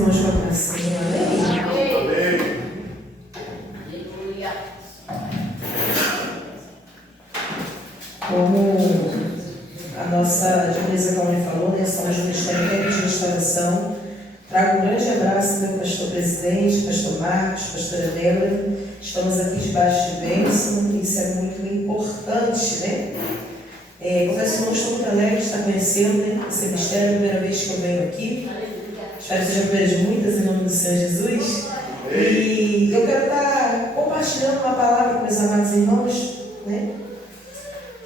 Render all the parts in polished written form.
irmãos com a paz. Amém? Amém. Como a nossa diaconisa Cláudia falou, né, somos do Ministério Técnico de Restauração. Trago um grande abraço do meu pastor presidente, pastor Marcos, pastora Débora. Estamos aqui debaixo de bênção, isso é muito importante, né? Confesso que não estou muito alegre de estar conhecendo, né, esse ministério, é a primeira vez que eu venho aqui. Espero que seja a primeira de muitas, em nome do Senhor Jesus. E eu quero estar compartilhando uma palavra com meus amados irmãos, né,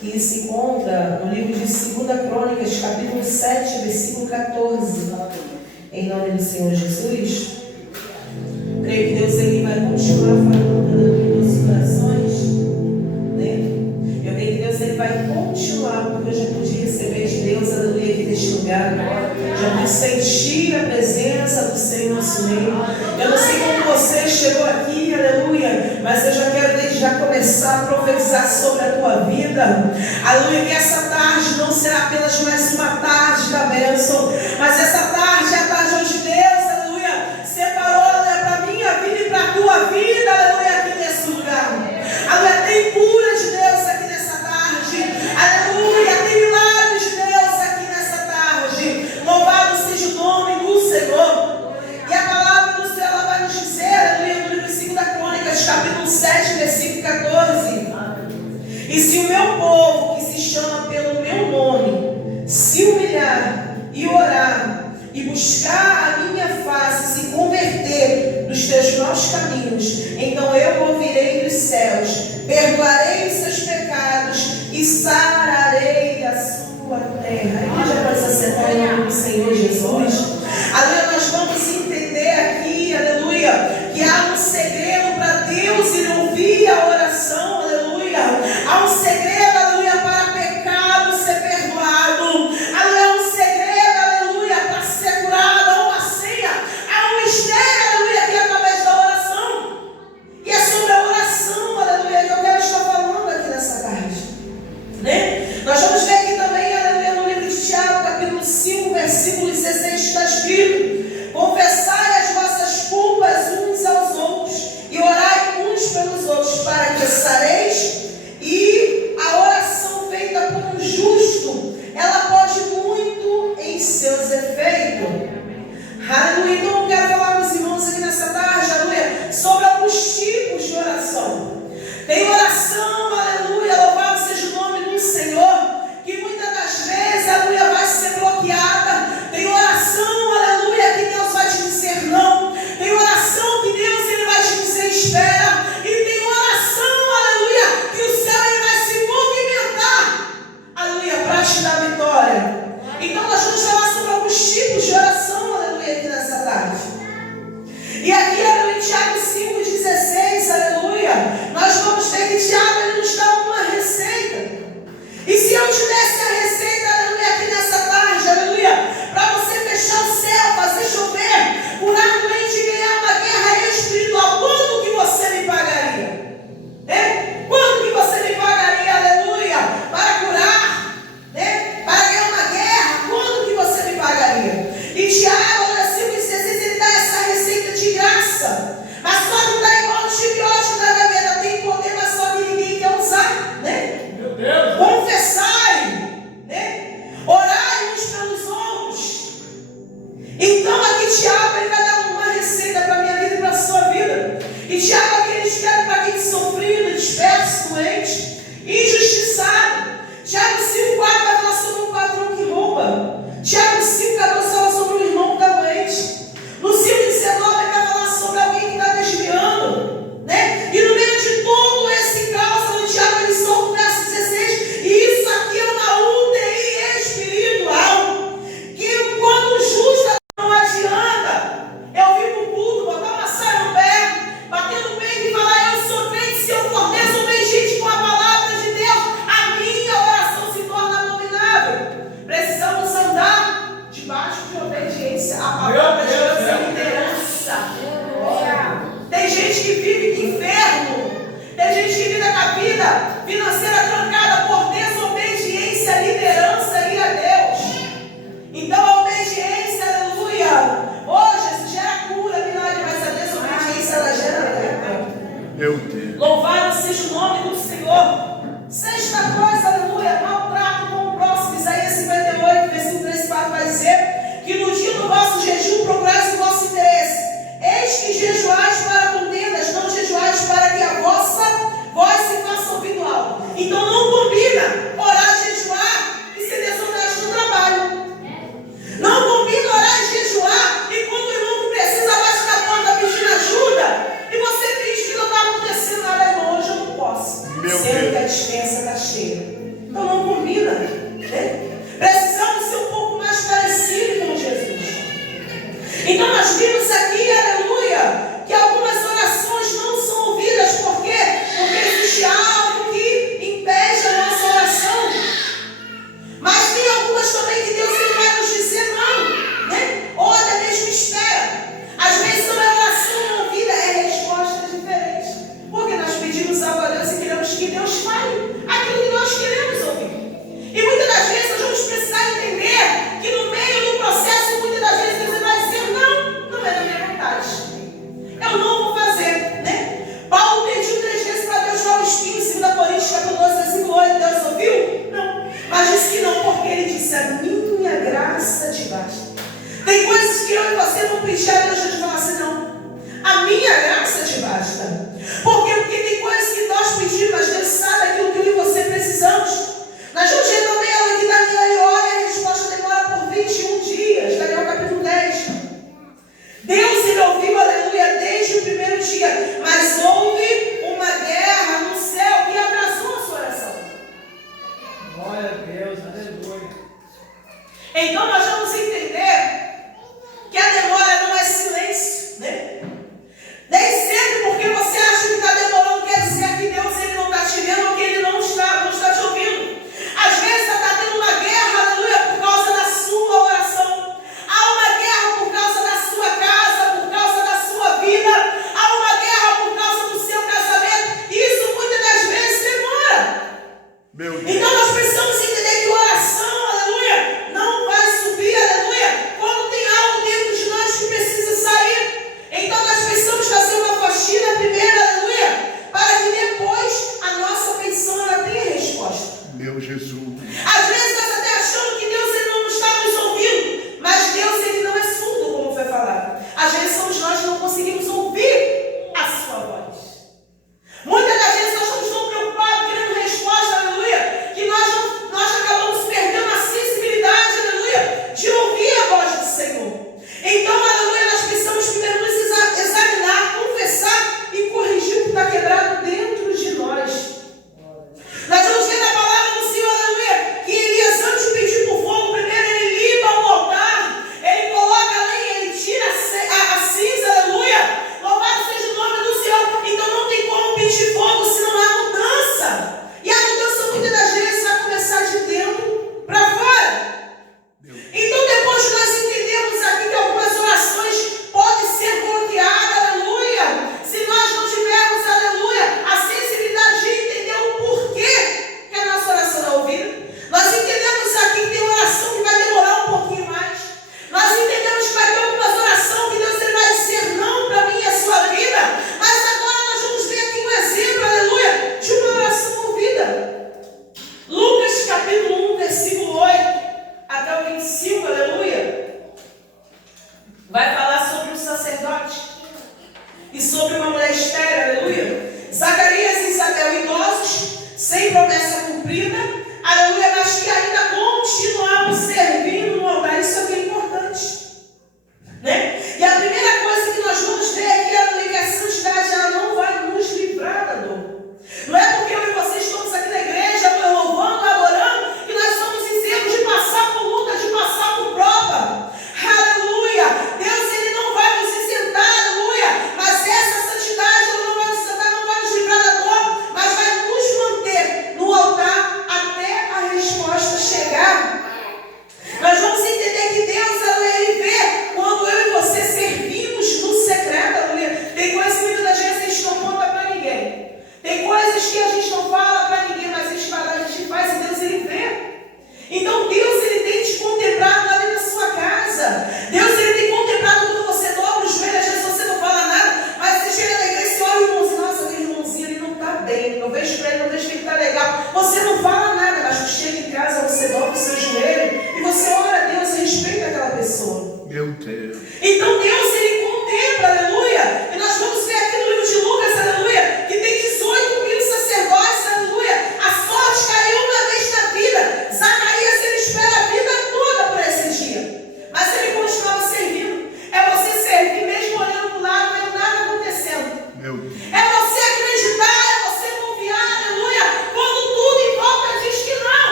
que se encontra no livro de 2 Crônicas, capítulo 7, versículo 14. Em nome do Senhor Jesus. Creio que Deus ele vai continuar falando nos nossos corações, né? Eu creio que Deus ele vai continuar, porque eu já pude receber de Deus, aleluia, aqui neste lugar. Já pude sentir a presença do Senhor nosso meio. Eu não sei como você chegou aqui, aleluia, mas eu já quero desde já começar a profetizar sobre a tua vida. Aleluia, que essa tarde não será apenas mais uma tarde da bênção, mas essa tarde é a tarde onde Deus, aleluia, separou, aleluia, para a minha vida e para a tua vida, aleluia, aqui nesse lugar. Aleluia, tem cura de Deus aqui nessa tarde. Aleluia, tem milagres de Deus aqui nessa tarde. Louvado seja o nome do Senhor. E a palavra do Senhor ela vai nos dizer, aleluia, no livro de 2 Crônicas, capítulo 7, versículo 14. E se o meu povo, que se chama pelo meu nome, se humilhar e orar, e buscar a minha face, se converter dos teus maus caminhos, então eu ouvirei dos céus, perdoarei os seus pecados e sararei a sua terra. A igreja pode se assentar em nome do Senhor Jesus. Aleluia, nós vamos entender aqui, aleluia, que há um segredo para Deus e ouvir a oração, aleluia. Há um segredo, aleluia, para pecado ser perdoado. Aleluia, há um segredo, aleluia, para ser curado. Há uma senha, há um mistério, aleluia, que é através da oração. E é sobre a oração, aleluia, que eu quero estar falando aqui nessa tarde, né? Nós vamos ver aqui também, aleluia, no livro de Tiago, capítulo 5, versículo 16, está escrito: confessai as vossas culpas uns aos outros e orai uns pelos outros, para que sareis. E a oração feita por um justo, ela pode muito em seus efeitos. Aleluia. Então eu quero falar com os irmãos aqui nessa tarde, aleluia, sobre alguns tipos de oração. Tem oração, aleluia, louvado seja o nome do Senhor, que muitas das vezes, aleluia, vai ser bloqueada. Tem oração, aleluia, que Deus vai te dizer não. Tem oração que Deus ele vai te dizer espera. E tem oração, aleluia, que o céu ele vai se movimentar, aleluia, para te dar vitória. Então nós vamos falar sobre alguns tipos de oração, aleluia, aqui nessa tarde. E aqui, aleluia, em Tiago 5,16, aleluia, nós vamos ver que Tiago ele nos dá uma receita. E se eu te desse a receita, aleluia, aqui nessa tarde, aleluia, para você fechar o céu, fazer chover, curar doente e ganhar uma guerra espiritual, quanto que você me pagaria? Quanto que você me pagaria, aleluia, para curar, para ganhar uma guerra? Quanto que você me pagaria? E Tiago, olha, 5,16, ele dá essa receita de graça. Mas só que está igual antibiótico na gaveta, tem poder, mas só que ninguém quer usar, né? Meu Deus. Confessai, né? Orai uns pelos outros. Então aqui Tiago ele vai dar uma receita para a minha vida e para a sua vida. E Tiago aqui ele escreve para quem sofrido, disperso, doente, injustiçado. Tiago 5,4 vai falar sobre um patrão que rouba. Tiago 5,14 fala sobre um irmão que está doente. No 5,19 ele vai falar sobre alguém que está desviando, né? E no meio de todo esse caos, o Tiago ele solta o verso 16. E isso aqui é uma UTI espiritual. Que quando o justo não adianta, Então nós vimos aqui, aleluia, que algumas orações não são ouvidas. Por quê? Porque existe algo que impede a nossa oração. Mas tem algumas também que Deus ele vai nos dizer não, né? Ou até mesmo espera. Às vezes não é oração não ouvida, é resposta diferente. Porque nós pedimos algo a Deus e queremos que Deus fale aquilo que nós queremos ouvir. E muitas das vezes nós vamos precisar entender que no meio do processo, muitas das vezes Deus vai dizer não, não é da minha vontade. Eu não vou fazer, né? Paulo pediu 3 vezes para Deus dar o espinho, em 2 Coríntios 12, versículo 8, Deus ouviu? Não. Mas disse que não, porque ele disse, a minha graça te basta. Tem coisas que eu e você não pediram, Deus já te falar assim, não. A minha graça te basta. Porque tem coisas que nós pedimos, mas Deus sabe aquilo que eu e você precisamos. Nós vamos ver também algo que Daniel ora e a resposta demora por 21 dias. Daniel capítulo 10. Deus ele ouviu, aleluia, desde o primeiro dia. Mas houve uma guerra no céu que atrasou a sua oração. Glória a Deus, aleluia. Então nós vamos entender que a demora não é silêncio, né? Nem sempre porque você acha que está demorando quer dizer que Deus ele não está te vendo ou que ele não está te ouvindo. Às vezes está tendo uma guerra, aleluia, por causa da sua oração. Há uma guerra por causa da sua casa, por causa da sua vida. Há uma guerra por causa do seu casamento. E isso muitas das vezes demora. Então nós precisamos entender que oração, aleluia, não vai subir, aleluia, quando tem algo dentro de nós que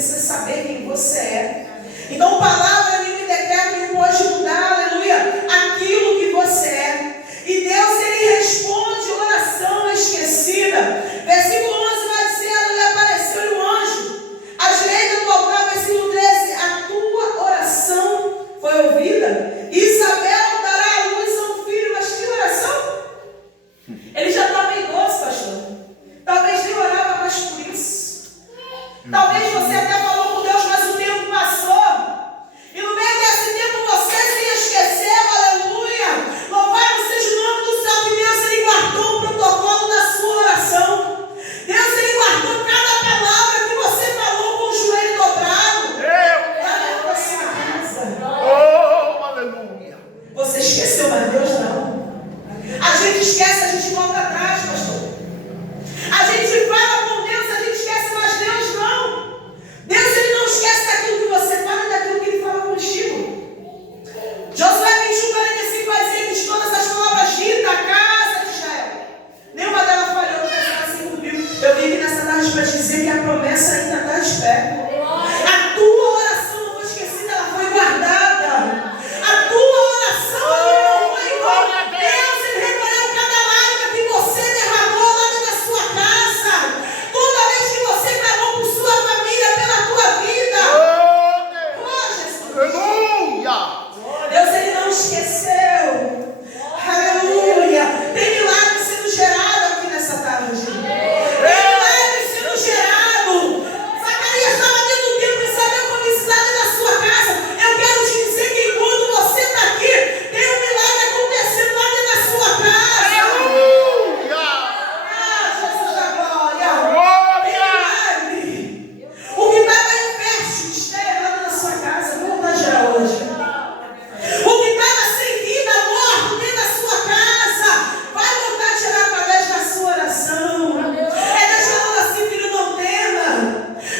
precisa saber quem você é. Então, palavra nenhuma e decreto não pode mudar, aleluia, aquilo que você é. E Deus, Ele responde oração esquecida. Versículo 11 vai dizer, aleluia, apareceu-lhe um anjo à direita do altar. Versículo 13, a tua oração foi ouvida. Isabel dará à luz a um filho. Mas que oração? Ele já estava idoso, pastor. Talvez nem orava mais por isso. Talvez você até falou com Deus, mas o tempo passou. E no meio desse tempo você se esqueceu, aleluia. Louvado seja o nome do céu, que Deus, Ele guardou o protocolo da sua oração. Deus, Ele guardou cada palavra que você falou com o joelho dobrado. Dentro da sua casa. Oh, aleluia. Você esqueceu, mas Deus não. A gente esquece, a gente volta atrás, pastor. A gente fala com Deus, a gente esquece, mas Deus não. Deus, Ele não esquece daquilo que você fala e daquilo que Ele fala contigo. Josué 21:45 vai dizer que de todas as palavras ditas à casa de Israel, nenhuma delas falhou, porque ela se cumpriu. Eu vim aqui nessa tarde para te dizer que a promessa ainda está de pé. A tua oração não foi esquecida, ela foi guardada. A tua oração não foi embora. Deus, Ele recolheu cada lágrima que você derramou lá dentro da sua casa. Toda vez que você clamou por sua família, pela tua vida. Oh, Jesus. Aleluia. Deus, Ele não esqueceu. Aleluia. Tem milagre sendo gerado aqui nessa tarde. Tem milagre sendo gerado. Zacarias estava dentro do templo e Isabel foi visitada na sua casa. Eu quero te dizer que enquanto você está aqui, tem um milagre acontecendo lá dentro da sua casa. Aleluia. Ah, Jesus da glória. Glória. Tem milagre. O que estava infértil está errado na sua casa. Vou voltar a gerar hoje. O que estava sem vida, morto dentro da sua casa, vai voltar a gerar através da sua oração. É Deus falando assim, filho, não tema.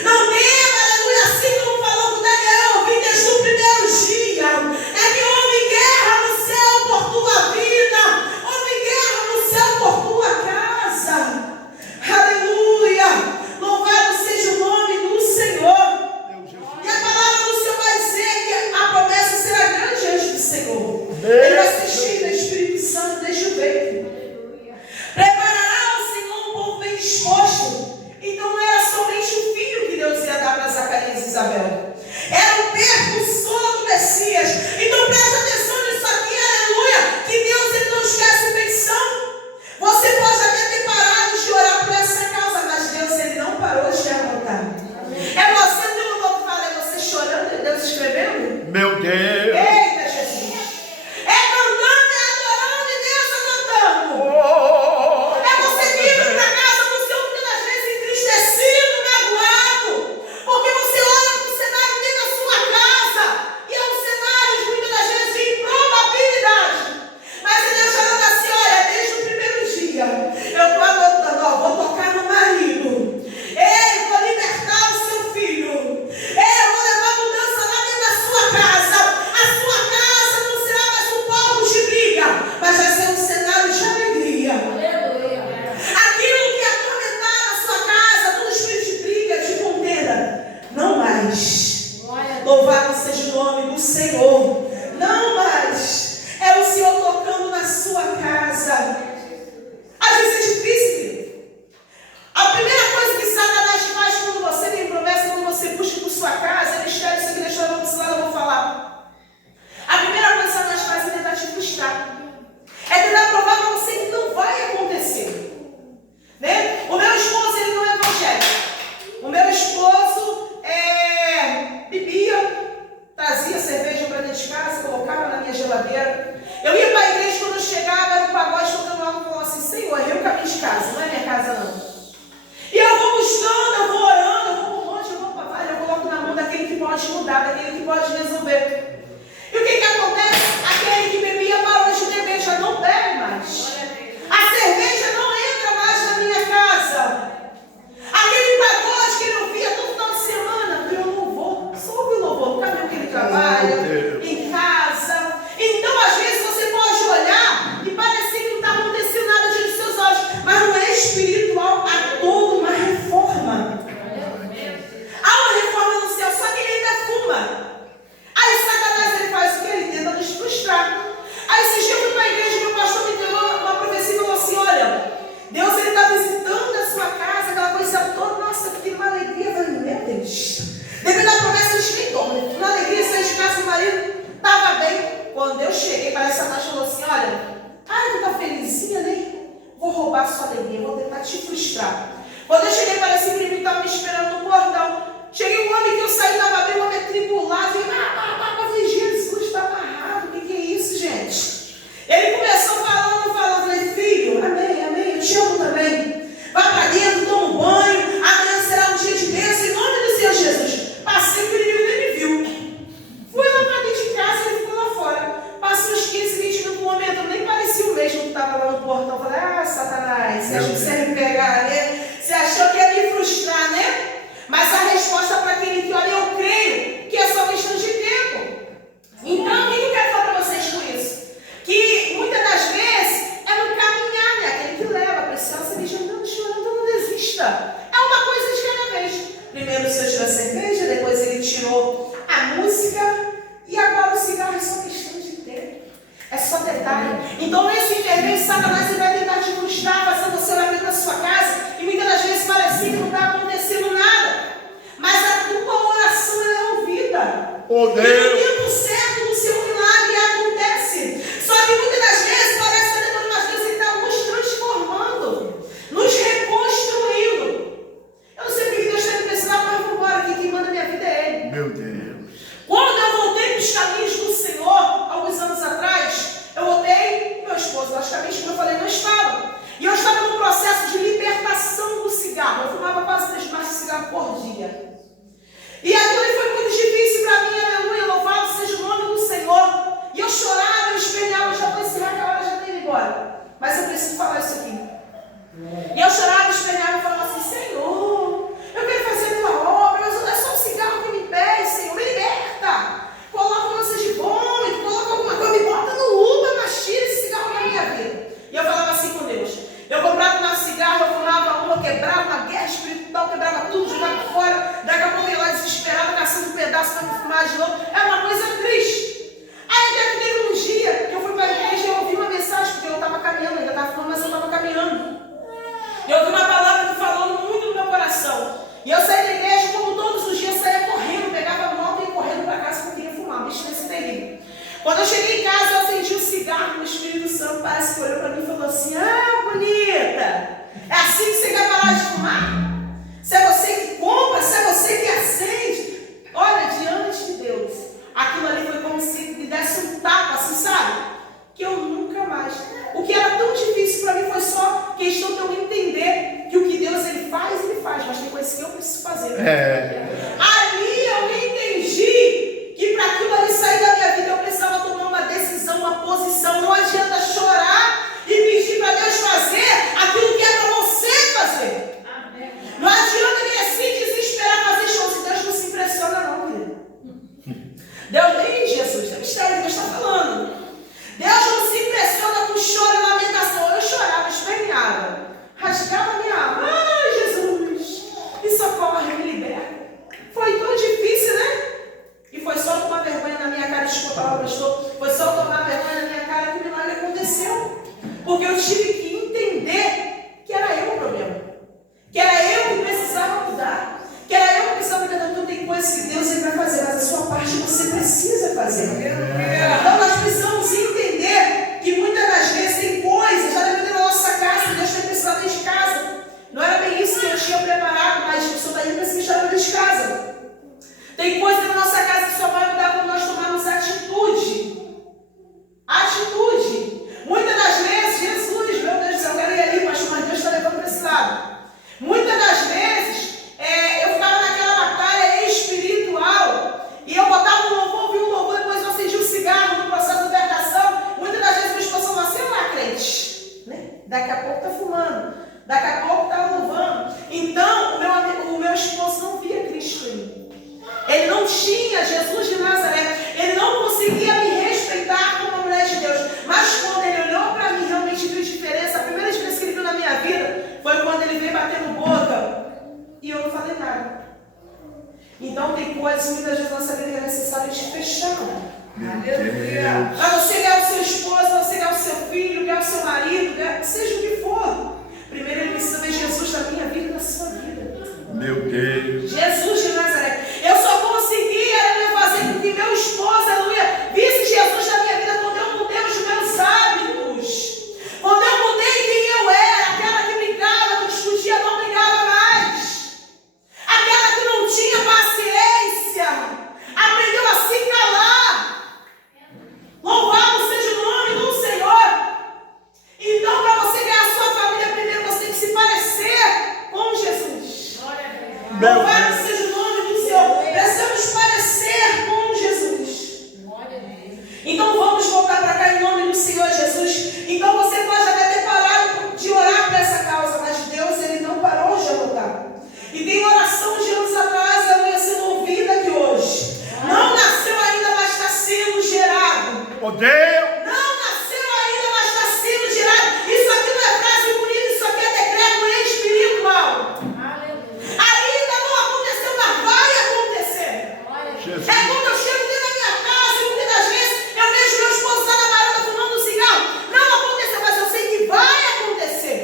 Não tema, aleluia, assim como falou com Daniel, eu ouvi desde o primeiro dia. É que houve guerra no céu por tua vida. Houve guerra no céu por tua casa. Aleluia. Louvado seja o nome do Senhor. E a palavra do Senhor vai dizer que a promessa será grande diante do Senhor. Ele vai ser cheio do Espírito Santo desde o ventre. Preparará o Senhor um povo bem disposto. Então não era somente o filho que Deus ia dar para Zacarias e Isabel. Era o percussor do Messias. Então preste atenção nisso aqui, aleluia. Que Deus, Ele não esquece petição. Você pode até ter parado de orar por essa causa, mas Deus, Ele não parou de te anotar. É você, o teu irmão que fala, é você chorando e Deus escrevendo? Meu Deus. Eita, Jesus! É cantando, é adorando e Deus é cantando. Oh, É você vindo para casa do Senhor muitas vezes entristecido, magoado, porque você olha para o cenário dentro da sua casa e é um cenário muitas das vezes de improbabilidade. Mas Deus falando assim, olha, desde o primeiro dia, eu estou anotando, ó, vou tocar no marido. Ei, vou libertar o seu filho. Ei, eu vou levar mudança lá dentro da sua casa. A sua casa não será mais um palco de briga, mas vai ser um cenário de alegria. Aquilo que atormentava a sua casa, todo espírito de briga, de contenda, não mais. Louvado seja o nome do Senhor. Não mais. É o Senhor tocando na sua casa. Às vezes é difícil. A primeira coisa que Satanás faz quando você tem promessa, quando você busca por sua casa, ele espera isso aqui, deixa eu não precisar, eu vou falar. A primeira coisa que Satanás faz é tentar te frustrar. É tentar provar para você que não vai acontecer. Né? O meu esposo, ele não é evangélico. O meu esposo bebia, trazia cerveja para dentro de casa, colocava na minha geladeira. Eu ia para a igreja, quando eu chegava, era um pagode tocando algo e falava assim, Senhor, é o caminho de casa, não é minha casa não. E eu vou buscando, eu vou orando, eu vou para o monte, eu vou para a vale, eu coloco na mão daquele que pode mudar, daquele que pode resolver. E o que acontece? Aquele que bebia parou de beber, já não bebe mais. A cerveja não entra mais na minha casa. Aquele pagode que ele ouvia todo final de semana, virou louvor. Só ouve o louvor no caminho que ele trabalha, em casa. Então, às vezes, você pode olhar e parecer que não está acontecendo nada diante dos seus olhos, mas não é espiritual. Há toda uma reforma. Há uma reforma quando eu cheguei, parece que a Nath falou assim, olha, tu tá felizinha, né? Vou roubar sua alegria, vou tentar te frustrar. Quando eu cheguei, parecia que o inimigo estava me esperando no portão. Cheguei um homem que eu saí da babê, um homem atribulado, e eu falei, Jesus, está amarrado, o que é isso, gente? Ele começou falando, falei, filho, amém, eu te amo também. Vá para dentro, toma um banho, amanhã será um dia de bênção, em nome do Senhor Jesus. Passei que o inimigo nem me viu. Fui lá para dentro de casa, ele ficou lá fora. Passei uns 15, 20 minutos, um momento, nem parecia o mesmo que estava lá no portão. Falei, Satanás, você achou que você ia me pegar, né? Você achou que ia me frustrar, né? Mas a resposta para aquele que olha, eu creio que é só questão de tempo. Então, o que eu quero falar para vocês com isso? Que muitas das vezes é no caminhar, né? Aquele que leva, preciosa, ele andando, chorando, não desista. É uma coisa de cada vez. Primeiro o senhor tirou a cerveja, depois ele tirou a música e agora o cigarro é só questão de tempo. É só detalhe. Então, nesse intermédio, Satanás ele vai tentar te frustrar, fazer você lá dentro da sua casa e muitas das vezes parecia que não está acontecendo nada. Mas a tua oração é ouvida. Oh, Deus. E no tempo certo do seu milagre acontece. Só que muitas das vezes parece que a demônio de Deus está nos transformando, nos reconstruindo. Eu não sei porque Deus está me precisando, mas vou embora aqui. Quem manda a minha vida é Ele. Meu Deus. Quando eu voltei para os caminhos do Senhor, alguns anos atrás, eu voltei, meu esposo, logicamente, como eu falei, não estava. E eu estava num processo de libertação do cigarro. Eu fumava quase 3 maços de cigarro por dia. E aquilo foi muito difícil para mim, aleluia, louvado seja o nome do Senhor. E eu chorava, eu esperneava, eu já vou encerrar, que a hora já tem ido embora. Mas eu preciso falar isso aqui. E eu chorava, esperneava e falava assim, Senhor, eu quero fazer a tua obra, mas é só um cigarro que me pede, Senhor, me liberta. Coloca vocês de vômito, coloca alguma coisa, me bota no Uber, mas tira esse cigarro da minha vida. E eu falava assim com Deus. Eu comprava um cigarro, eu fumava uma, quebrava uma guerra espiritual, quebrava tudo, jogava fora. Daqui a pouco eu ia lá desesperada, caçando um pedaço para me fumar de novo. É uma coisa triste. Aí até que teve um dia que eu fui para a igreja e eu ouvi uma mensagem, porque eu estava caminhando, ainda estava fumando, mas eu estava caminhando. E eu ouvi uma palavra que falou muito no meu coração. E eu saí da igreja, como todos os dias, saía correndo, pegava a moto e ia correndo para casa porque eu queria fumar, uma experiência terrível. Quando eu cheguei em casa, eu acendi um cigarro, o Espírito Santo parece que olhou para mim e falou assim, bonita, é assim que você quer parar de fumar? Se é você que compra, se é você que acende. Olha, diante de Deus, aquilo ali foi como se me desse um tapa, assim, sabe? Que eu nunca mais. O que era tão difícil para mim foi só questão de eu entender que o que Deus ele faz, mas tem coisas que eu preciso fazer. Ali eu entendi que para aquilo ali sair da minha vida eu precisava tomar uma decisão, uma posição. Não adianta chorar e pedir para Deus fazer aquilo que é para você fazer. Não adianta vir assim desesperar fazer show se Deus não se impressiona não, querido. Deus, ei Jesus, é mistério que Deus está falando. Deus não se impressiona com choro e lamentação. Eu chorava, esperneava, rasgava minha alma. Ai, Jesus, me socorre, me liberta. Foi tão difícil, né? E foi só tomar vergonha na minha cara, desculpa a palavra, pastor. Foi só tomar vergonha na minha cara que o milagre aconteceu. Porque eu tive que entender que era eu o problema. Que era eu que precisava mudar. Que era eu que precisava mudar. Então tem coisas que Deus ele vai fazer, mas a sua parte você precisa fazer. Então nós precisamos entender que muitas das vezes tem coisas, já dependendo da nossa casa, Deus tem precisado de casa. Não era bem isso que eu tinha preparado, mas eu sou daí para se deixar de casa. Tem coisas na nossa casa que só vai mudar quando nós tomarmos atitude. Atitude. Muitas das vezes, Jesus, meu Deus do céu, eu quero ir ali, pastor, mas Deus está levando para esse lado. Muitas das vezes, eu ficava naquela batalha espiritual e eu botava um louvor, ouvia um louvor, depois eu acendi um cigarro no processo de libertação. Muitas das vezes minha esposa falava assim, lá, crente, né? Daqui a pouco está fumando, daqui a pouco está louvando. Então, o meu esposo não via Cristo em mim. Ele não tinha Jesus de Nazaré. Ele não conseguia me respeitar como uma mulher de Deus. Mas quando ele olhou para mim, realmente viu diferença. A primeira diferença que ele viu na minha vida foi quando ele veio batendo boca e eu não falei nada. Então tem coisas que muitas vezes na nossa vida é necessário de fechar. Para você ganhar o seu esposo, para você ganhar o seu filho, ganhar o seu marido, seja o que for. Primeiro ele precisa ver Jesus na minha vida e na sua vida. Meu Deus. Jesus de Nazaré. Eu só conseguia fazer com que meu esposo, aleluia, visse Jesus na minha vida poder. Não nasceu ainda, mas está sendo gerado. Isso aqui não é frase bonita, isso aqui é decreto espiritual. Ainda não aconteceu, mas vai acontecer. Jesus. É quando eu chego dentro da minha casa e muitas das vezes eu vejo meu esposo lá na varanda fumando um cigarro. Não aconteceu, mas eu sei que vai acontecer.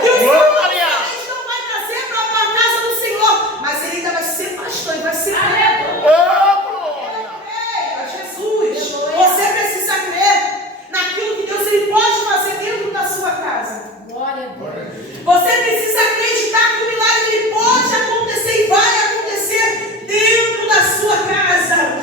Que o Senhor não vai trazer para a casa do Senhor, mas ele ainda vai ser pastor e vai ser Jesus. Você precisa crer naquilo que Deus ele pode fazer dentro da sua casa. Você precisa acreditar que o milagre ele pode acontecer e vai acontecer dentro da sua casa.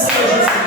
Senhor Jesus.